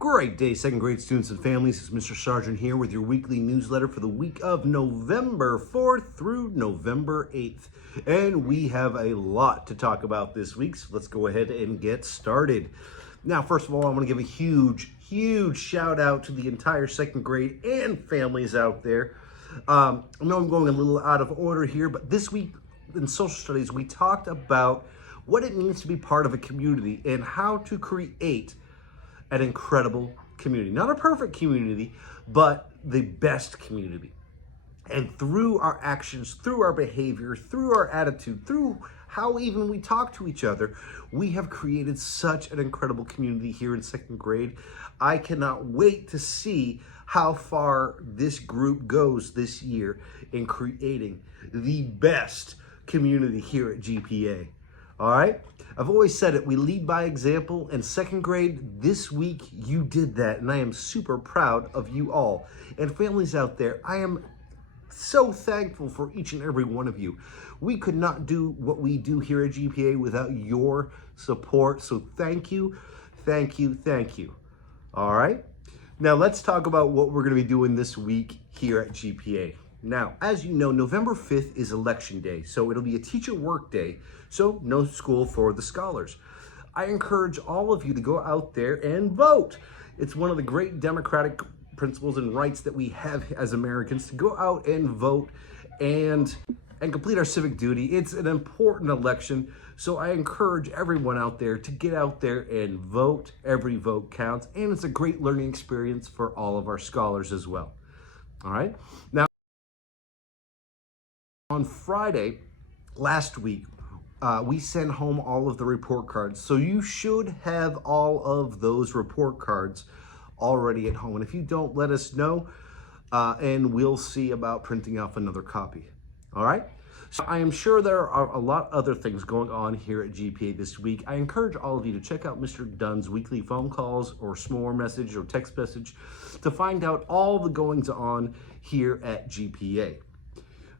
Great day, second grade students and families. It's Mr. Sargent here with your weekly newsletter for the week of November 4th through November 8th. And we have a lot to talk about this week, so let's go ahead and get started. Now, first of all, I want to give a huge shout out to the entire second grade and families out there. I know I'm going a little out of order here, but this week in social studies, we talked about what it means to be part of a community and how to create an incredible community. Not a perfect community, but the best community. And through our actions, through our behavior, through our attitude, through how even we talk to each other, we have created such an incredible community here in second grade. I cannot wait to see how far this group goes this year in creating the best community here at GPA. All right? I've always said it, we lead by example, and second grade, this week, you did that, and I am super proud of you all. And families out there, I am so thankful for each and every one of you. We could not do what we do here at GPA without your support, so thank you, thank you, thank you. All right? Now let's talk about what we're gonna be doing this week here at GPA. Now, as you know, November 5th is election day, so it'll be a teacher work day, so no school for the scholars. I encourage all of you to go out there and vote. It's one of the great democratic principles and rights that we have as Americans to go out and vote and complete our civic duty. It's an important election, so I encourage everyone out there to get out there and vote. Every vote counts, and it's a great learning experience for all of our scholars as well. All right? Now, on Friday last week, we sent home all of the report cards. So you should have all of those report cards already at home. And if you don't, let us know, and we'll see about printing off another copy. All right? So I am sure there are a lot of other things going on here at GPA this week. I encourage all of you to check out Mr. Dunn's weekly phone calls or s'more message or text message to find out all the goings on here at GPA.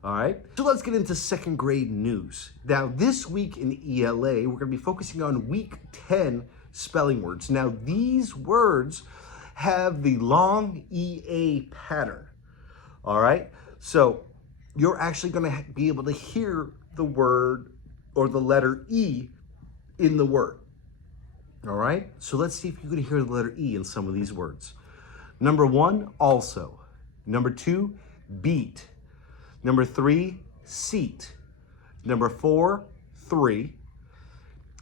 All right, so let's get into second grade news. Now, this week in ELA, we're gonna be focusing on week 10 spelling words. Now, these words have the long EA pattern, all right? So you're actually gonna be able to hear the word or the letter E in the word, all right? So let's see if you can hear the letter E in some of these words. Number 1, also. Number 2, beat. Number 3, seat. Number 4, 3.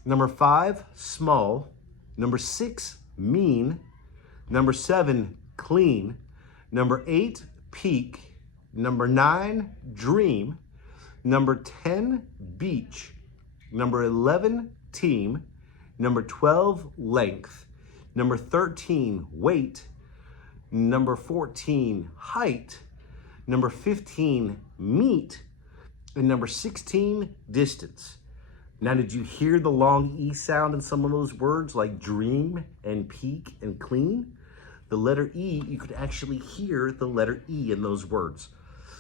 Number 5, small. Number 6, mean. Number 7, clean. Number 8, peak. Number 9, dream. Number 10, beach. Number 11, team. Number 12, length. Number 13, weight. Number 14, height. Number 15, meet. And number 16, distance. Now, did you hear the long E sound in some of those words like dream and peak and clean? The letter E, you could actually hear the letter E in those words.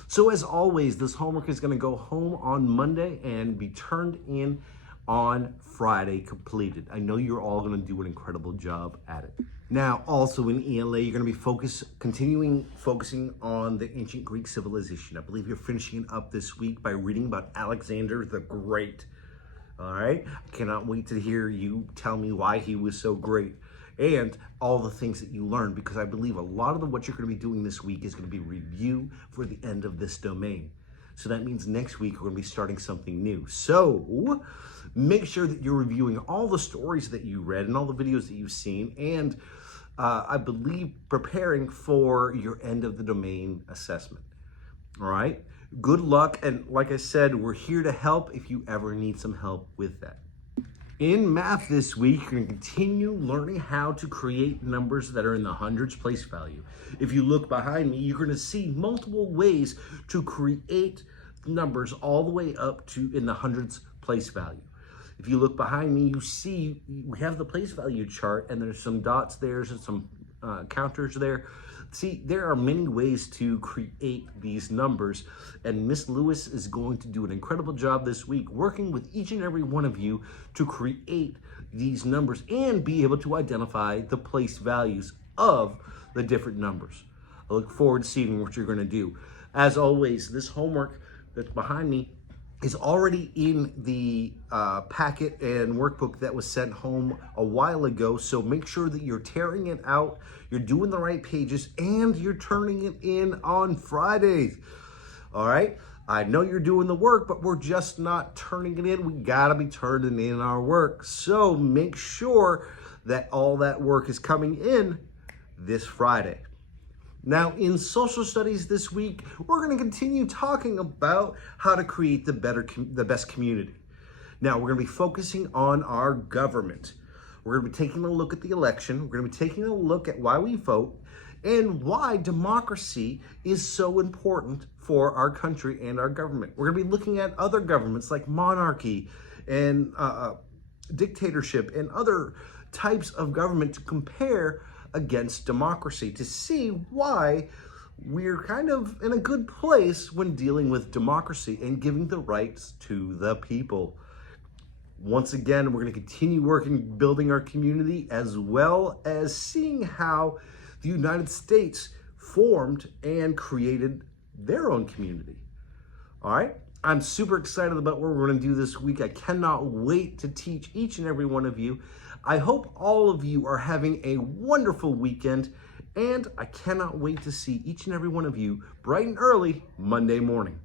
So as always, this homework is gonna go home on Monday and be turned in on Friday completed. I know you're all gonna do an incredible job at it. Now, also in ELA, you're gonna be focusing on the ancient Greek civilization. I believe you're finishing it up this week by reading about Alexander the Great. All right? I cannot wait to hear you tell me why he was so great and all the things that you learned, because I believe a lot of what you're gonna be doing this week is gonna be review for the end of this domain. So that means next week we're gonna be starting something new. So make sure that you're reviewing all the stories that you read and all the videos that you've seen, and I believe preparing for your end of the domain assessment. All right? Good luck, and like I said, we're here to help if you ever need some help with that. In math this week, you're gonna continue learning how to create numbers that are in the hundreds place value. If you look behind me, you're gonna see multiple ways to create numbers all the way up to in the hundreds place value. If you look behind me, you see we have the place value chart, and there's some dots there, and some counters there. See, there are many ways to create these numbers, and Miss Lewis is going to do an incredible job this week working with each and every one of you to create these numbers and be able to identify the place values of the different numbers. I look forward to seeing what you're going to do. As always, this homework that's behind me is already in the packet and workbook that was sent home a while ago. So make sure that you're tearing it out, you're doing the right pages, and you're turning it in on Fridays. All right? I know you're doing the work, but we're just not turning it in. We gotta be turning in our work. So make sure that all that work is coming in this Friday. Now, in social studies this week, we're going to continue talking about how to create the best community. Now, we're going to be focusing on our government. We're going to be taking a look at the election. We're going to be taking a look at why we vote and why democracy is so important for our country and our government. We're going to be looking at other governments like monarchy and dictatorship and other types of government to compare against democracy, to see why we're kind of in a good place when dealing with democracy and giving the rights to the people. Once again, we're going to continue working, building our community, as well as seeing how the United States formed and created their own community. All right? I'm super excited about what we're going to do this week. I cannot wait to teach each and every one of you. I hope all of you are having a wonderful weekend, and I cannot wait to see each and every one of you bright and early Monday morning.